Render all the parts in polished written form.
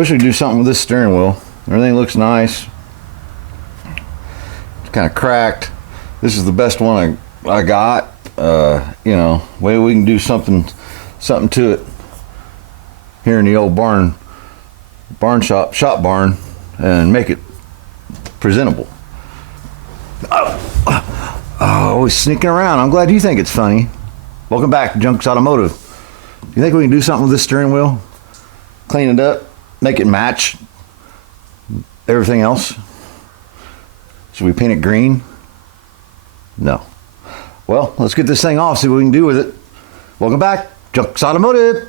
Wish we could do something with this steering wheel. Everything looks nice. It's kind of cracked. This is the best one I got. You know, maybe we can do something to it here in the old shop barn, and make it presentable. Oh, he's sneaking around. I'm glad you think it's funny. Welcome back to Junks Automotive. You think we can do something with this steering wheel? Clean it up, make it match everything else? Should we paint it green? No. Well, let's get this thing off, see what we can do with it. Welcome back, Junks Automotive.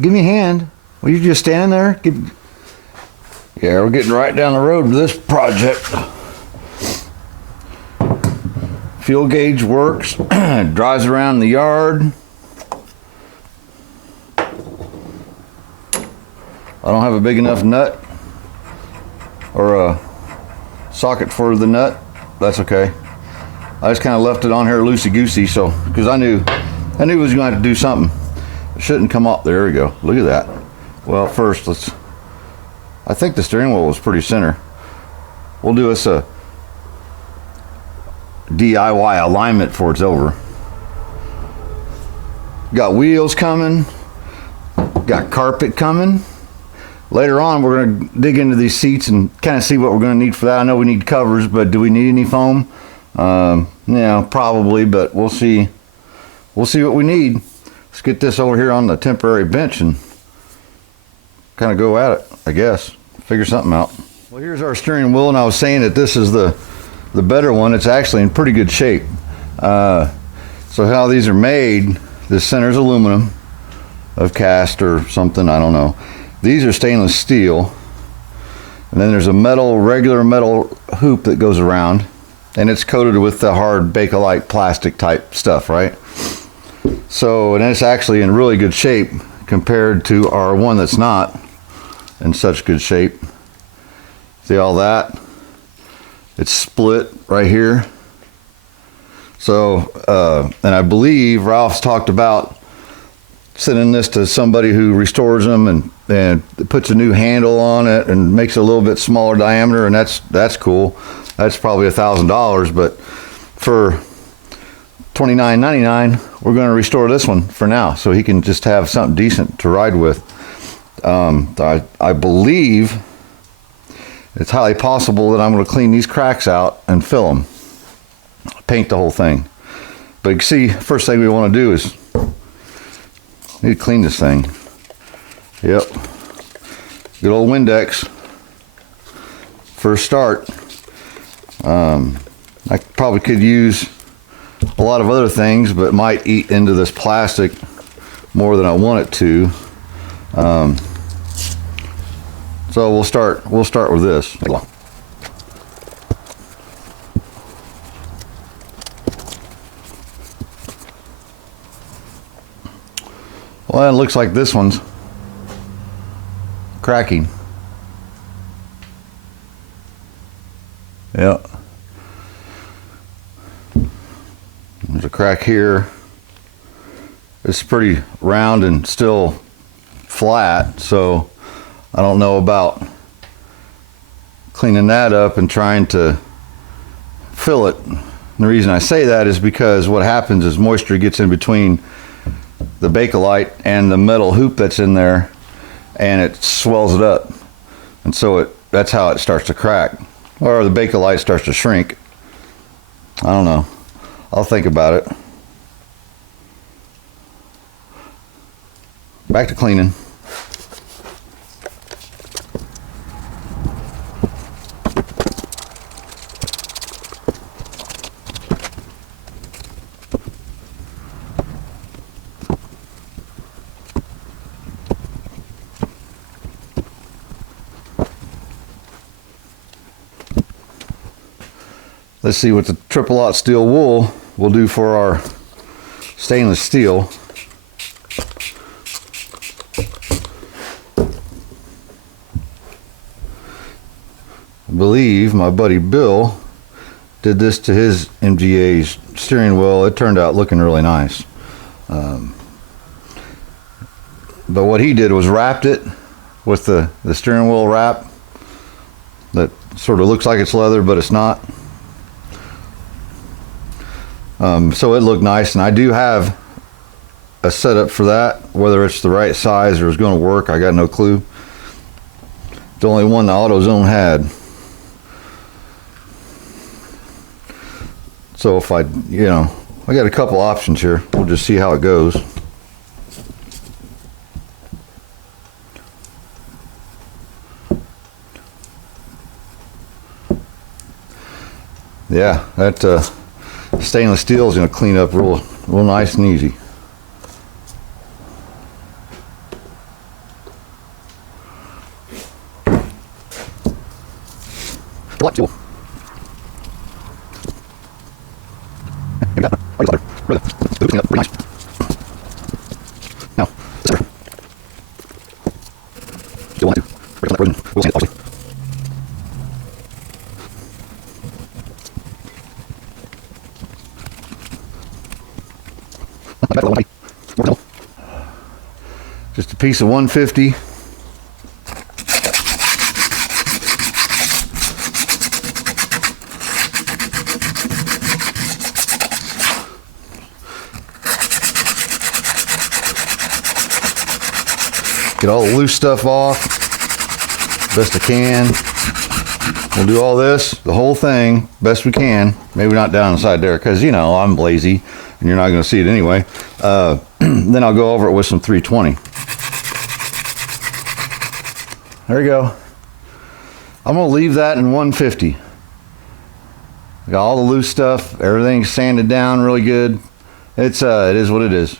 Give me a hand. Well, you're just standing there? Yeah, we're getting right down the road with this project. Fuel gauge works, drives around the yard. I don't have a big enough nut or a socket for the nut. That's okay. I just kind of left it on here loosey-goosey, so because I knew it was going to have to do something. It shouldn't come up. There we go. Look at that. Well, first I think the steering wheel was pretty center. We'll do us a DIY alignment before it's over. Got wheels coming. Got carpet coming. Later on, we're going to dig into these seats and kind of see what we're going to need for that. I know we need covers, but do we need any foam? Yeah, probably, but we'll see. We'll see what we need. Let's get this over here on the temporary bench and kind of go at it, I guess. Figure something out. Well, here's our steering wheel, and I was saying that this is the better one. It's actually in pretty good shape. So how these are made, this center's aluminum of cast or something, I don't know. These are stainless steel, and then there's a regular metal hoop that goes around, and it's coated with the hard Bakelite plastic type stuff, right? So, and it's actually in really good shape compared to our one that's not in such good shape. See all that? It's split right here. So, and I believe Ralph's talked about sending this to somebody who restores them and puts a new handle on it and makes it a little bit smaller diameter, and that's cool. That's probably $1,000, but for $29.99, we're going to restore this one for now, so he can just have something decent to ride with. I believe it's highly possible that I'm going to clean these cracks out and fill them, paint the whole thing. But you can see, first thing we want to do is need to clean this thing. Yep. Good old Windex. First start. I probably could use a lot of other things, but might eat into this plastic more than I want it to. So we'll start with this. Well, it looks like this one's cracking. Yep. There's a crack here. It's pretty round and still flat, so I don't know about cleaning that up and trying to fill it. And the reason I say that is because what happens is moisture gets in between the Bakelite and the metal hoop that's in there, and it swells it up, and so that's how it starts to crack, or the Bakelite starts to shrink. I don't know. I'll think about it. Back to cleaning. Let's see what the triple aught steel wool will do for our stainless steel. I believe my buddy Bill did this to his MGA's steering wheel. It turned out looking really nice. But what he did was wrapped it with the steering wheel wrap that sort of looks like it's leather, but it's not. So it looked nice, and I do have a setup for that. Whether it's the right size or is going to work, I got no clue. The only one the AutoZone had. So if I got a couple options here. We'll just see how it goes. Yeah, that stainless steel is going to clean up real nice and easy. Black tool. Nice. Now, this still want to break on that corrosion. We'll sand it obviously. Just a piece of 150. Get all the loose stuff off best I can. We'll do all this, the whole thing, best we can. Maybe not down inside there, because I'm lazy and you're not going to see it anyway. Then I'll go over it with some 320. There you go. I'm going to leave that in 150. Got all the loose stuff, everything's sanded down really good. It is what it is.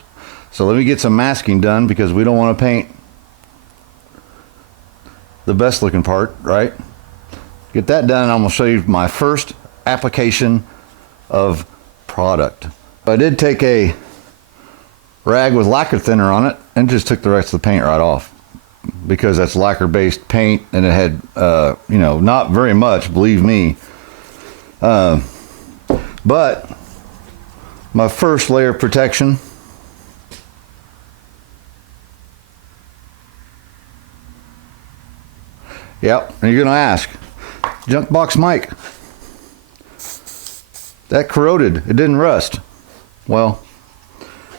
So let me get some masking done, because we don't want to paint the best looking part, right? Get that done, and I'm going to show you my first application of product. I did take a rag with lacquer thinner on it and just took the rest of the paint right off, because that's lacquer based paint, and it had not very much, believe me, but my first layer of protection. Yep, and you're gonna ask, junk box Mike, that corroded, it didn't rust. Well,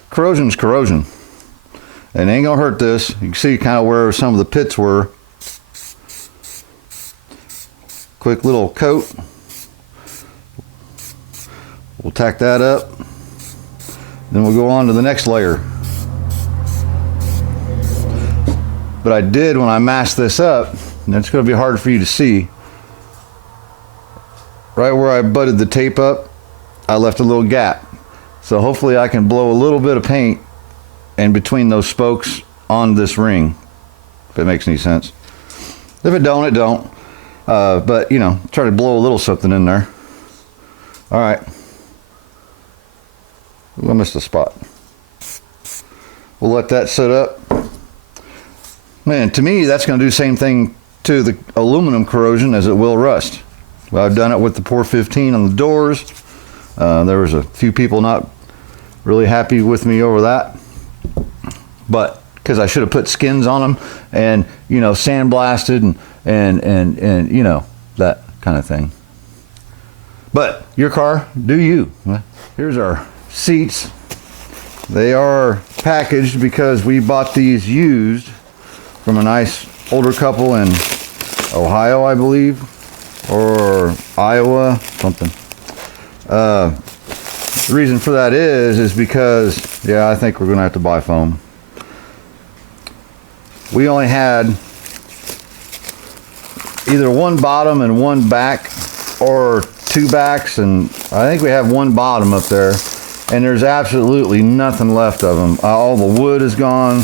corrosion's corrosion, and it ain't gonna hurt this. You can see kind of where some of the pits were. Quick little coat. We'll tack that up. Then we'll go on to the next layer. But I did, when I masked this up, and it's going to be hard for you to see, right where I butted the tape up, I left a little gap. So hopefully I can blow a little bit of paint in between those spokes on this ring, if it makes any sense. If it don't, it don't. But try to blow a little something in there. All right. I missed a spot. We'll let that sit up. Man, to me, that's going to do the same thing to the aluminum corrosion as it will rust. Well, I've done it with the Pour 15 on the doors. There was a few people not really happy with me over that, but because I should have put skins on them and sandblasted and that kind of thing. But your car, do you. Here's our seats. They are packaged because we bought these used from a nice older couple in Ohio, I believe, or Iowa, something. The reason for that is because, I think we're gonna have to buy foam. We only had either one bottom and one back, or two backs, and I think we have one bottom up there, and there's absolutely nothing left of them. All the wood is gone.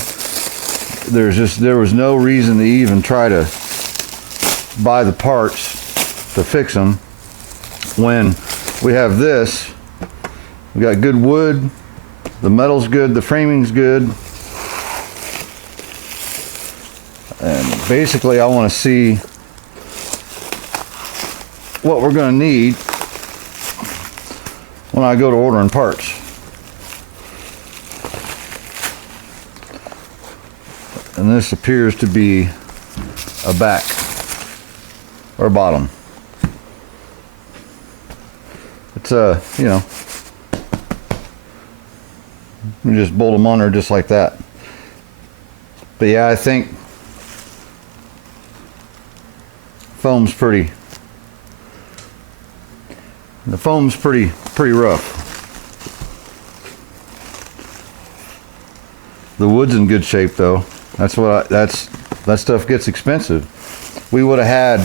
There was no reason to even try to buy the parts to fix them when we have this. We got good wood, the metal's good, the framing's good, and basically I want to see what we're going to need when I go to ordering parts. And this appears to be a back or a bottom. It's you know, you just bolt them on there just like that. But yeah, I think foam's pretty. The foam's pretty rough. The wood's in good shape though. That's what that stuff gets expensive. We would have had,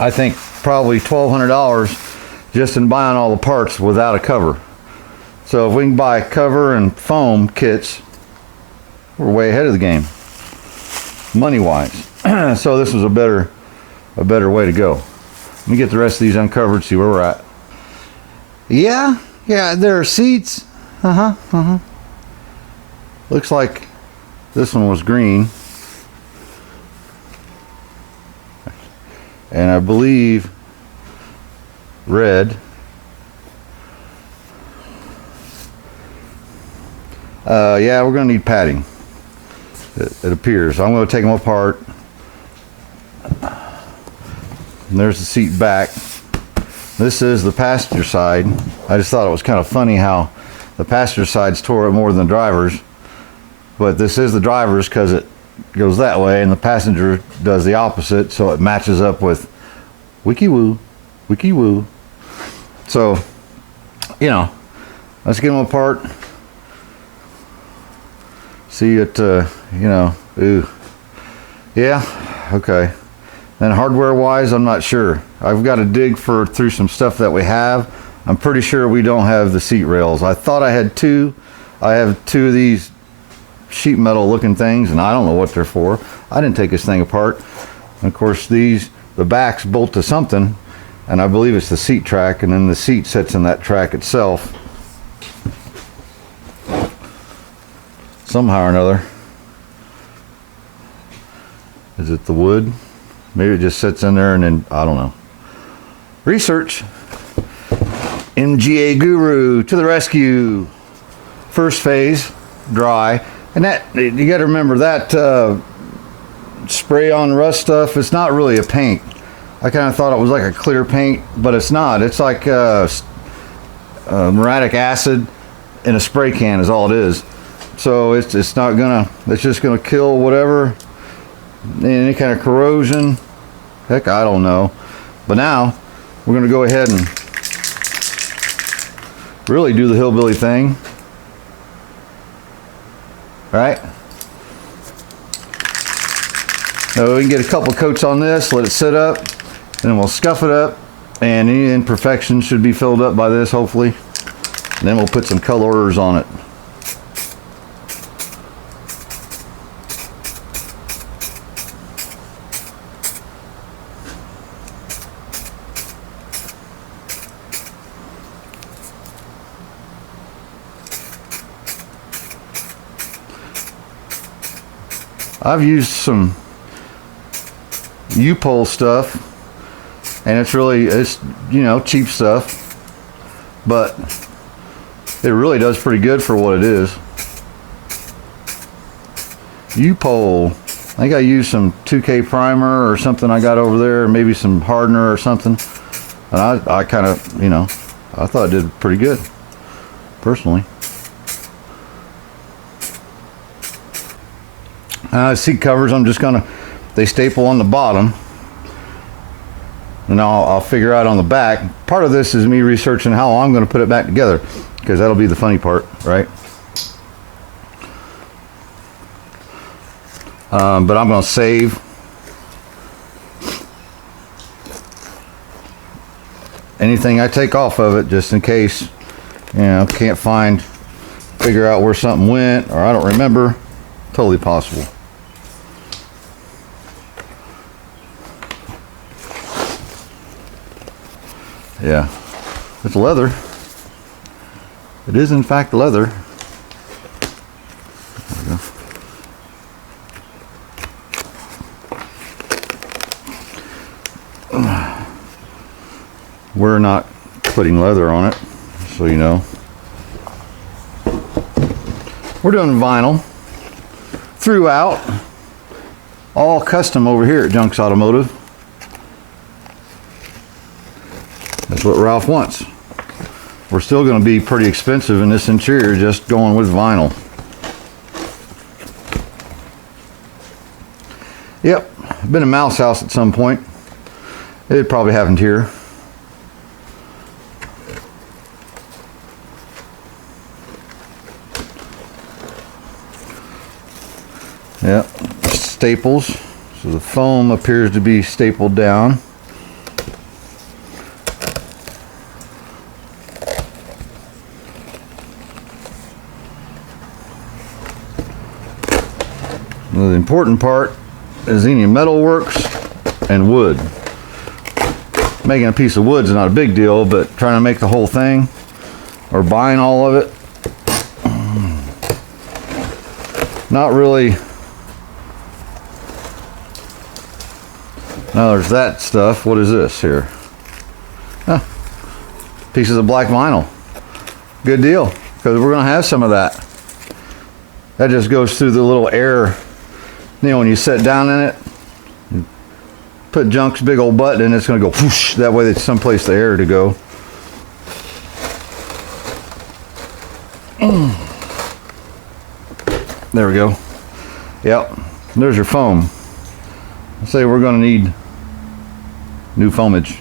I think, probably $1,200 just in buying all the parts without a cover. So if we can buy cover and foam kits, we're way ahead of the game, money wise. So this was a better way to go. Let me get the rest of these uncovered, see where we're at. Yeah, there are seats. Looks like this one was green. And I believe red. Yeah, we're gonna need padding. It appears. I'm gonna take them apart. And there's the seat back. This is the passenger side. I just thought it was kind of funny how the passenger side's tore up more than the driver's. But this is the driver's because it goes that way and the passenger does the opposite, so it matches up with wiki woo. So, you know, let's get them apart. See it, you know, ooh. Yeah, okay. Then hardware wise, I'm not sure. I've got to dig through some stuff that we have. I'm pretty sure we don't have the seat rails. I thought I had two. I have two of these sheet metal looking things, and I don't know what they're for. I didn't take this thing apart. And of course the backs bolt to something, and I believe it's the seat track, and then the seat sits in that track itself somehow or another. Is it the wood? Maybe it just sits in there and then, I don't know. Research. MGA guru to the rescue. First phase, dry. And that, you got to remember that spray on rust stuff, it's not really a paint. I kind of thought it was like a clear paint, but it's not. It's like muriatic acid in a spray can is all it is. So it's just gonna kill whatever, any kind of corrosion. Heck, I don't know. But now we're gonna go ahead and really do the hillbilly thing. Right? So we can get a couple coats on this, let it sit up, and then we'll scuff it up, and any imperfections should be filled up by this, hopefully. And then we'll put some colors on it. I've used some U-pole stuff, and it's you know, cheap stuff, but it really does pretty good for what it is. U-pole, I think I used some 2K primer or something I got over there, maybe some hardener or something, and I kind of, you know, I thought it did pretty good, personally. Seat covers, I'm just gonna, they staple on the bottom, and I'll figure out on the back. Part of this is me researching how I'm gonna put it back together, because that'll be the funny part, right? But I'm gonna save anything I take off of it, just in case, you know, can't figure out where something went, or I don't remember. Totally possible. Yeah, it's leather. It is in fact leather. There we go. We're not putting leather on it, so you know. We're doing vinyl throughout. all custom over here at Junks Automotive. That's what Ralph wants. We're still going to be pretty expensive in this interior just going with vinyl. Yep, been a mouse house at some point. It probably happened here. Yep, staples. So the foam appears to be stapled down. Now, the important part is any metal works and wood. Making a piece of wood is not a big deal, but trying to make the whole thing or buying all of it, not really. Now there's that stuff. What is this here? Huh. Pieces of black vinyl. Good deal, because we're going to have some of that. That just goes through the little air. You know, when you sit down in it, you put Junk's big old butt in, it's going to go whoosh. That way there's someplace the air to go. There we go. Yep. There's your foam. I'll say we're going to need new foamage.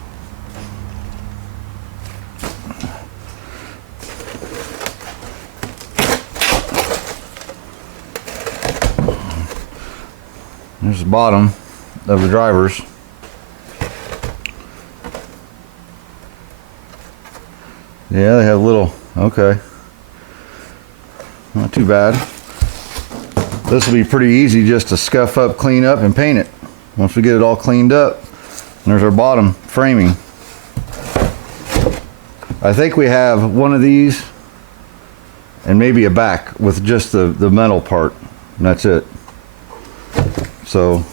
There's the bottom of the drivers. Yeah, they have little, okay. Not too bad. This will be pretty easy just to scuff up, clean up, and paint it. Once we get it all cleaned up, and there's our bottom framing. I think we have one of these and maybe a back with just the metal part, and that's it. So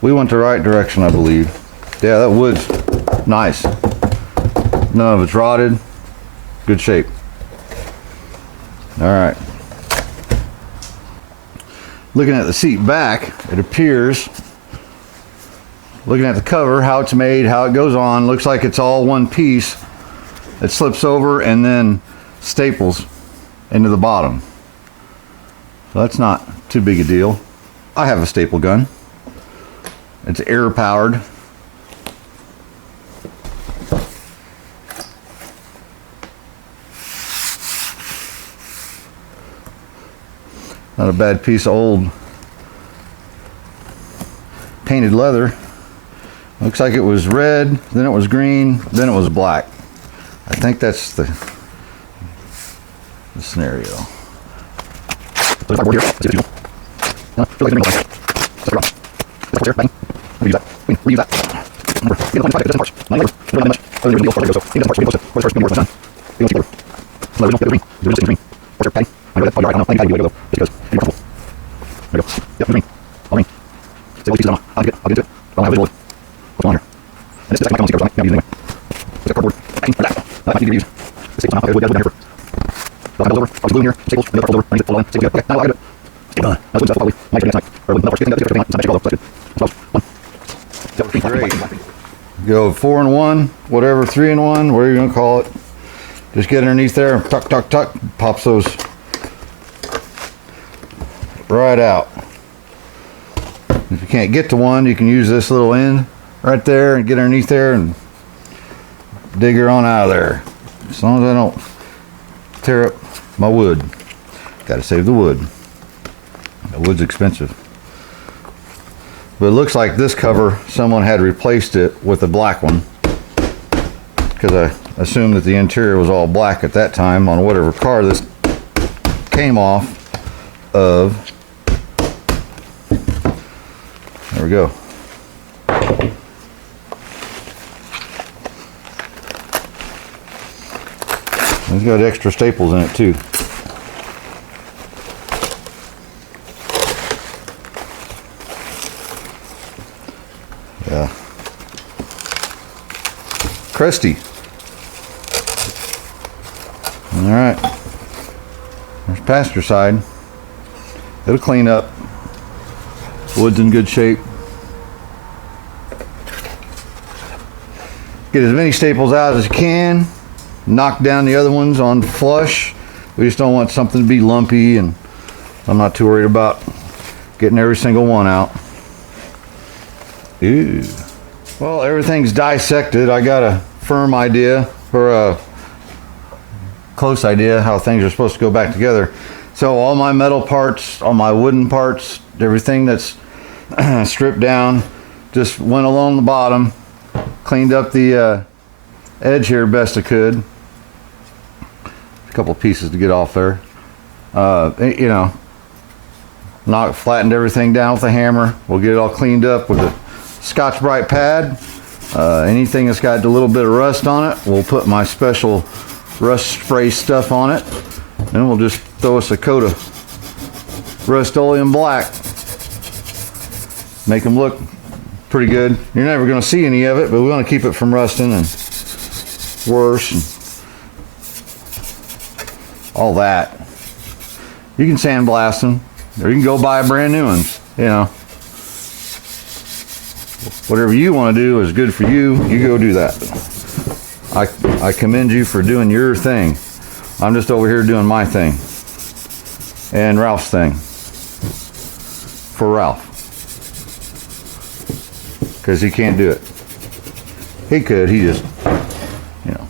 we went the right direction, I believe. Yeah, that wood's nice. None of it's rotted. Good shape. All right. Looking at the seat back, it appears, looking at the cover, how it's made, how it goes on, looks like it's all one piece. It slips over and then staples into the bottom. So that's not too big a deal. I have a staple gun. It's air powered. Not a bad piece of old painted leather. Looks like it was red, then it was green, then it was black. I think that's the scenario. Great. Go 4-in-1, whatever, 3-in-1, whatever you're gonna call it. Just get underneath there, tuck, tuck, tuck, pops those right out. If you can't get to one, you can use this little end right there and get underneath there and dig her on out of there. As long as I don't tear up my wood. Gotta save the wood. The wood's expensive. But it looks like this cover, someone had replaced it with a black one, because I assumed that the interior was all black at that time on whatever car this came off of. There we go. It's got extra staples in it too. Yeah. Crusty. All right. There's passenger side. It'll clean up. Wood's in good shape. Get as many staples out as you can. Knock down the other ones on flush. We just don't want something to be lumpy, and I'm not too worried about getting every single one out. Ew. Well, everything's dissected. I got a firm idea, or a close idea how things are supposed to go back together. So all my metal parts, all my wooden parts, everything that's stripped down, just went along the bottom, cleaned up the edge here best I could. A couple pieces to get off there. You know, flattened everything down with a hammer. We'll get it all cleaned up with a Scotch-Brite pad. Anything that's got a little bit of rust on it, we'll put my special rust spray stuff on it. Then we'll just throw us a coat of Rust-Oleum black. Make them look pretty good. You're never going to see any of it, but we want to keep it from rusting and worse and all that. You can sandblast them, or you can go buy brand new ones. You know, whatever you want to do is good for you. You go do that. I commend you for doing your thing. I'm just over here doing my thing and Ralph's thing for Ralph, because he can't do it. He could, he just, you know.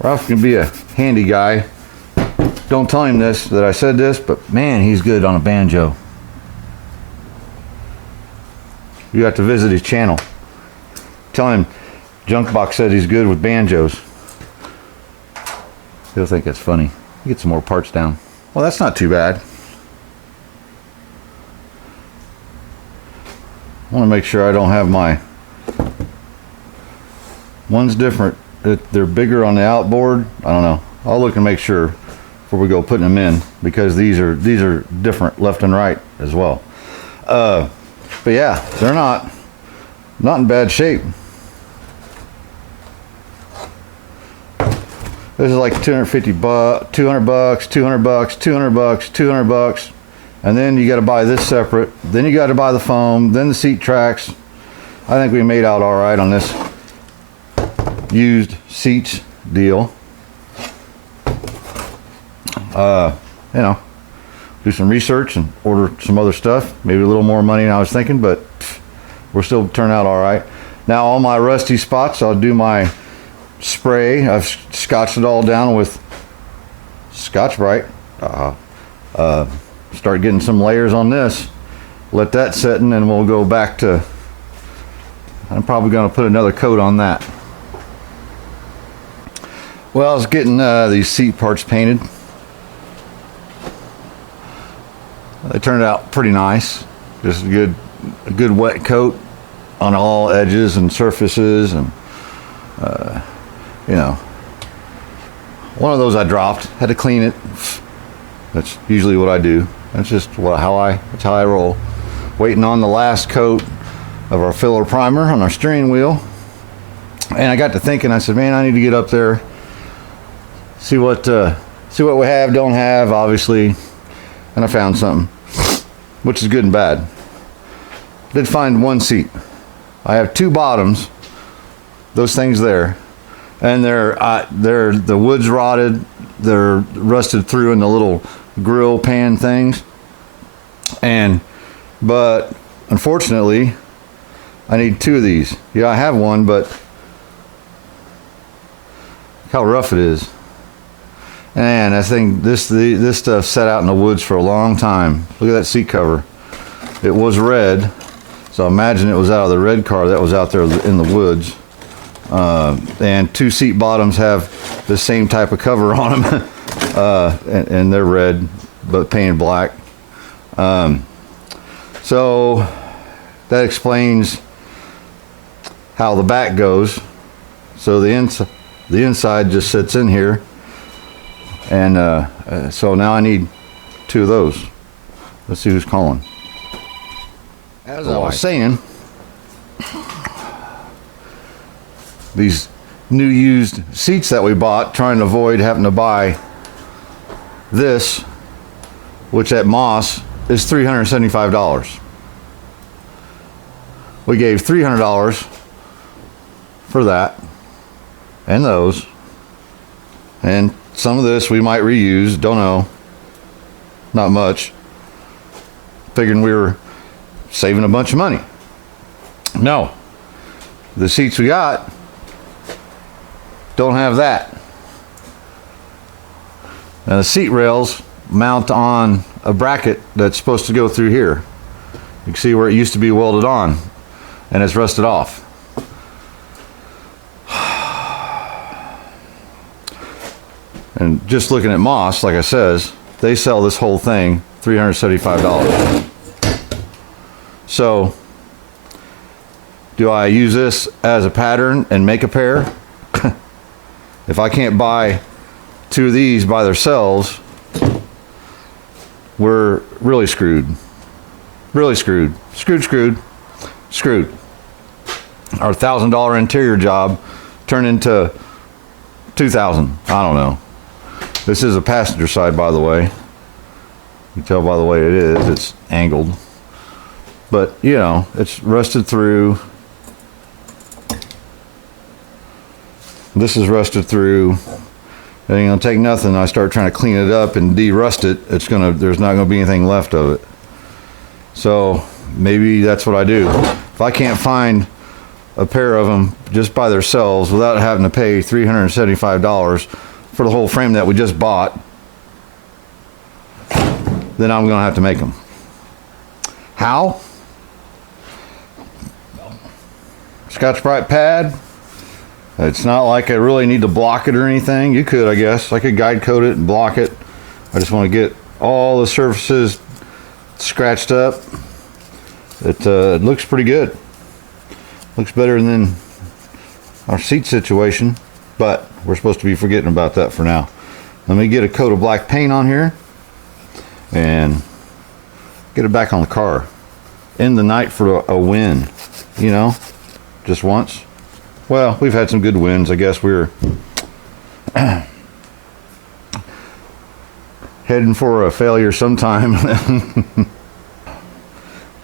Ralph can be a handy guy. Don't tell him this, that I said this, but man, he's good on a banjo. You have to visit his channel. Tell him Junkbox said he's good with banjos. He'll think that's funny. Get some more parts down. Well, that's not too bad. I want to make sure I don't have my... One's different. They're bigger on the outboard. I don't know. I'll look and make sure before we go putting them in, because these are different left and right as well. But yeah, they're not in bad shape. This is like 250 bucks, 200 bucks, 200 bucks, 200 bucks, 200 bucks. And then you got to buy this separate. Then you got to buy the foam, then the seat tracks. I think we made out all right on this used seats deal. You know, do some research and order some other stuff. Maybe a little more money than I was thinking, but we're still turning out all right. Now all my rusty spots, I'll do my spray. I've scotched it all down with Scotch-Brite. Start getting some layers on this. Let that set in, and we'll go back to, I'm probably going to put another coat on that. Well, I was getting these seat parts painted. They turned out pretty nice. Just a good wet coat on all edges and surfaces, and you know, one of those I dropped. Had to clean it. That's usually what I do. That's just how I roll. Waiting on the last coat of our filler primer on our steering wheel, and I got to thinking. I said, man, I need to get up there, see what we have, don't have, obviously. And I found something, which is good and bad. Did find one seat. I have two bottoms, those things there, and they're the wood's rotted, they're rusted through in the little grill pan things, but unfortunately I need two of these. Yeah, I have one, but look how rough it is. And I think this stuff sat out in the woods for a long time. Look at that seat cover. It was red, so I imagine it was out of the red car that was out there in the woods. And two seat bottoms have the same type of cover on them, and they're red but painted black. So that explains how the back goes. So the inside just sits in here. And so now I need two of those. Let's see who's calling. As I was saying, these new used seats that we bought, trying to avoid having to buy This, which at Moss is $375. We gave $300 for that and those, and some of this we might reuse, don't know, not much. Figuring we were saving a bunch of money. No, the seats we got don't have that. Now the seat rails mount on a bracket that's supposed to go through here. You can see where it used to be welded on, and it's rusted off. And just looking at Moss, like I says, they sell this whole thing $375. So, do I use this as a pattern and make a pair? If I can't buy two of these by themselves, we're really screwed. Really screwed. Screwed. Our $1,000 interior job turned into $2,000. I don't know. This is a passenger side, by the way. You can tell by the way it is. It's angled. But, you know, it's rusted through. This is rusted through. It ain't gonna take nothing. I start trying to clean it up and de-rust it. There's not gonna be anything left of it. So maybe that's what I do. If I can't find a pair of them just by themselves without having to pay $375 for the whole frame that we just bought, then I'm gonna have to make them. How? Scotch-Brite pad. It's not like I really need to block it or anything. You could, I guess. I could guide coat it and block it. I just want to get all the surfaces scratched up. It looks pretty good. Looks better than our seat situation, but we're supposed to be forgetting about that for now. Let me get a coat of black paint on here and get it back on the car. End the night for a win, you know, just once. Well, we've had some good wins. I guess we're heading for a failure sometime.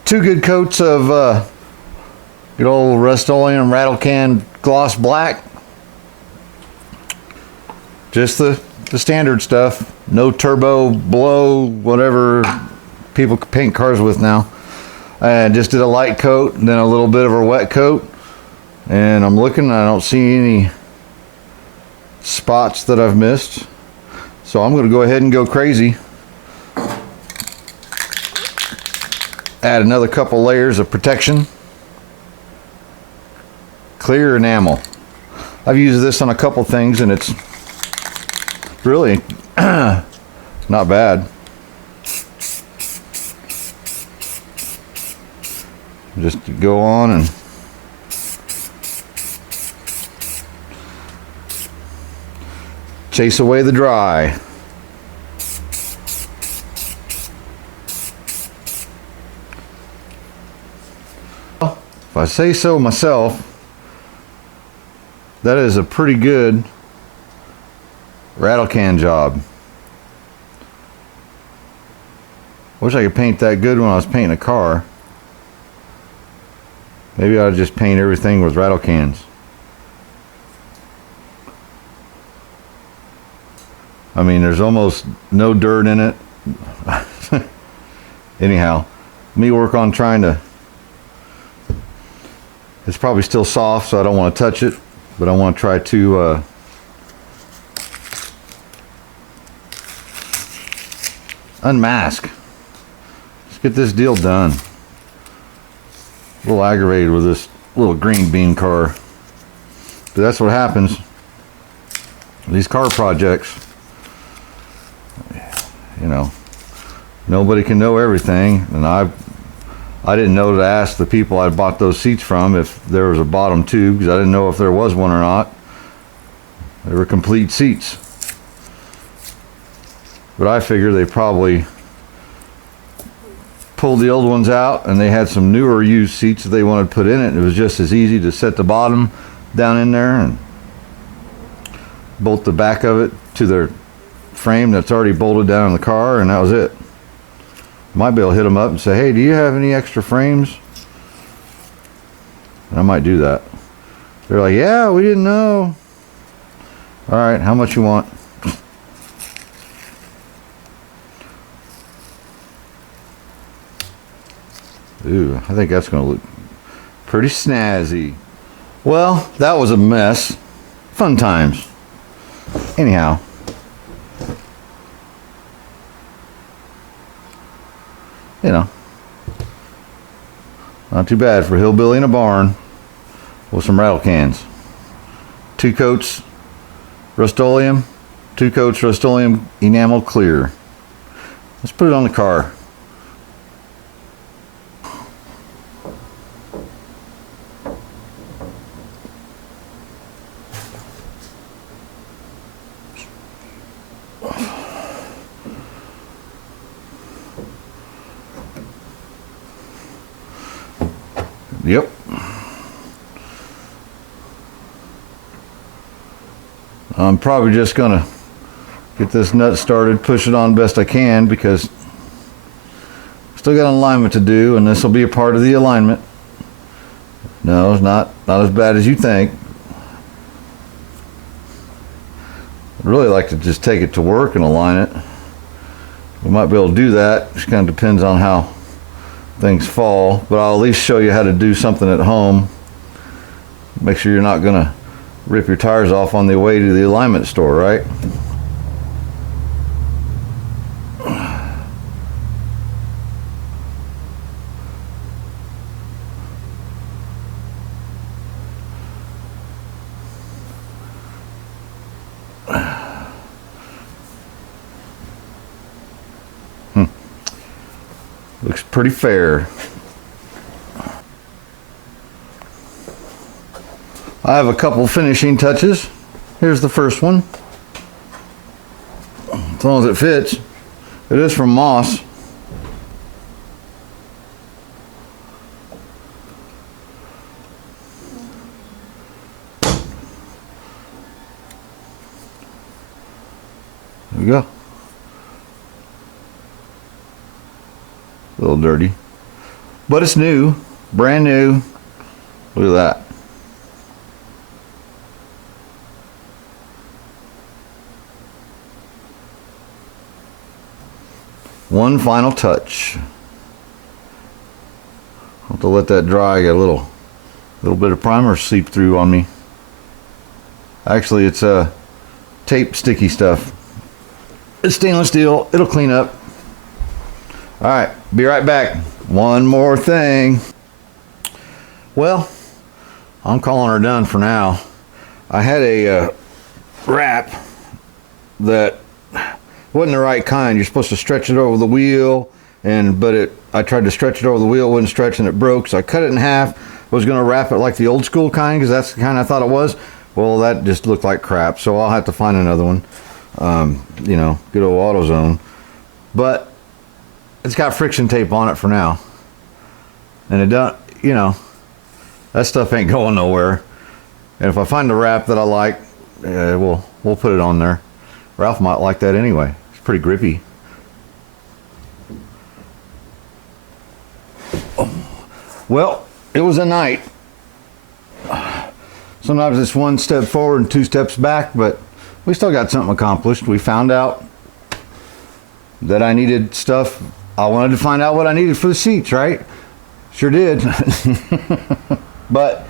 Two good coats of good old Rust-Oleum Rattle Can Gloss Black. Just the standard stuff. No turbo, blow, whatever people paint cars with now. And just did a light coat and then a little bit of a wet coat. And I'm looking, I don't see any spots that I've missed. So I'm going to go ahead and go crazy. Add another couple layers of protection. Clear enamel. I've used this on a couple things and it's really not bad. Just go on and chase away the dry. If I say so myself, that is a pretty good rattle can job. Wish I could paint that good when I was painting a car. Maybe I would just paint everything with rattle cans. I mean, there's almost no dirt in it. Anyhow, me work on trying to, it's probably still soft, so I don't want to touch it, but I want to try to unmask. Let's get this deal done. A little aggravated with this little green bean car, but that's what happens. These car projects, you know, nobody can know everything, and I didn't know to ask the people I bought those seats from if there was a bottom tube, because I didn't know if there was one or not. They were complete seats, but I figure they probably pulled the old ones out and they had some newer used seats that they wanted to put in it. It was just as easy to set the bottom down in there and bolt the back of it to their frame that's already bolted down in the car, and that was it. Might be able to hit them up and say, hey, do you have any extra frames? And I might do that. They're like, yeah, we didn't know. All right, how much you want? Ooh, I think that's gonna look pretty snazzy. Well, that was a mess. Fun times. Anyhow. You know. Not too bad for a hillbilly in a barn with some rattle cans. 2 coats Rust-Oleum, 2 coats Rust-Oleum enamel clear. Let's put it on the car. Yep. I'm probably just gonna get this nut started, push it on best I can, because still got an alignment to do, and this will be a part of the alignment. No, it's not as bad as you think. I'd really like to just take it to work and align it. We might be able to do that. Just kind of depends on how things fall, but I'll at least show you how to do something at home. Make sure you're not gonna rip your tires off on the way to the alignment store, right? Looks pretty fair. I have a couple finishing touches. Here's the first one. As long as it fits. It is from Moss. There we go. A little dirty, but it's new, brand new. Look at that. One final touch. I'll have to let that dry. Get a little bit of primer seep through on me. Actually, it's tape sticky stuff. It's stainless steel. It'll clean up. All right, be right back. One more thing. Well, I'm calling her done for now. I had a wrap that wasn't the right kind. You're supposed to stretch it over the wheel, but I tried to stretch it over the wheel, wouldn't stretch, and it broke. So I cut it in half. I was going to wrap it like the old school kind, because that's the kind I thought it was. Well, that just looked like crap. So I'll have to find another one. You know, good old AutoZone. But it's got friction tape on it for now, and it don't, you know, that stuff ain't going nowhere. And if I find a wrap that I like, we'll put it on there. Ralph might like that anyway. It's pretty grippy. Oh. Well, it was a night. Sometimes it's one step forward and 2 steps back, but we still got something accomplished. We found out that I needed stuff. I wanted to find out what I needed for the seats, right? Sure did. But,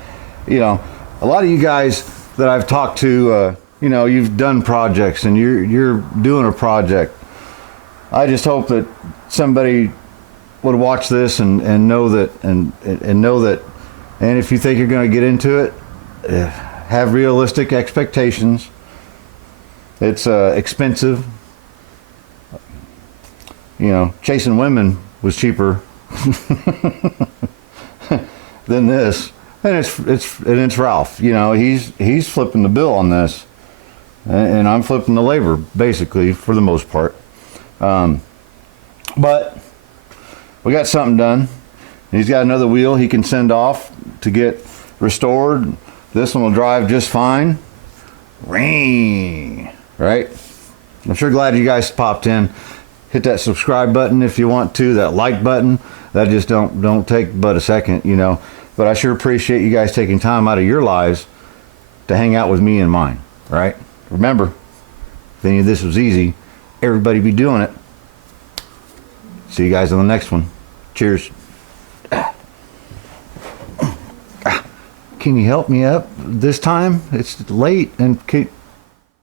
you know, a lot of you guys that I've talked to, you know, you've done projects and you're doing a project. I just hope that somebody would watch this and know that, and know that, and if you think you're going to get into it, have realistic expectations. It's expensive. You know, chasing women was cheaper than this, and it's Ralph. You know, he's flipping the bill on this, and I'm flipping the labor basically for the most part. But we got something done. He's got another wheel he can send off to get restored. This one will drive just fine. Ring, right? I'm sure glad you guys popped in. Hit that subscribe button if you want to, that like button. That just don't take but a second, you know. But I sure appreciate you guys taking time out of your lives to hang out with me and mine, right? Remember, if any of this was easy, everybody be doing it. See you guys on the next one. Cheers. Can you help me up this time? It's late and